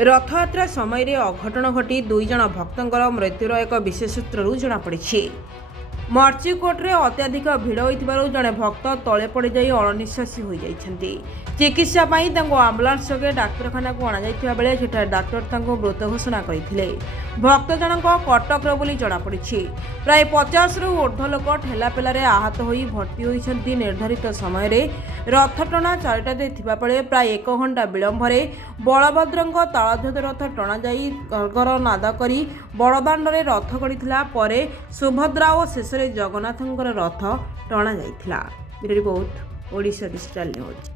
रथयात्रा समय अघटन घटी 2 जन भक्तर मृत्युर एक विशेष सूत्रु जमापड़ी। मर्चिकोट्रे अत्याधिक भिड़ होइथिबारु जड़े भक्त तले पड़ जाई अणनिश्वासी हो जाइछन्ति। चिकित्सा पई तांको आम्बुलांस जोगे डाक्तरखाना को अणा जाइथिबा बेले सेठा डाक्टर तांको मृत घोषणा करथिले। भक्त जनक कटकर बोली जमापड़ी। प्राय 50 रु ऊर्ध्व लोक ठेलापेलारे आहत होई भर्ती होइछन्ति। निर्धारित समय रे रथ टଣା चारिटारे थिबा बेले प्राय 1 घंटा विलंबरे बलभद्रଙ୍କ तालध्वज रथ टଣା जाई गरगर नाद करी बड़दाण्डरे रथ गड़िथिला। परे सुभद्रा और शेष जगन्नाथंकर रथ टଣା जाइथिला। Bureau report Odisha digital news.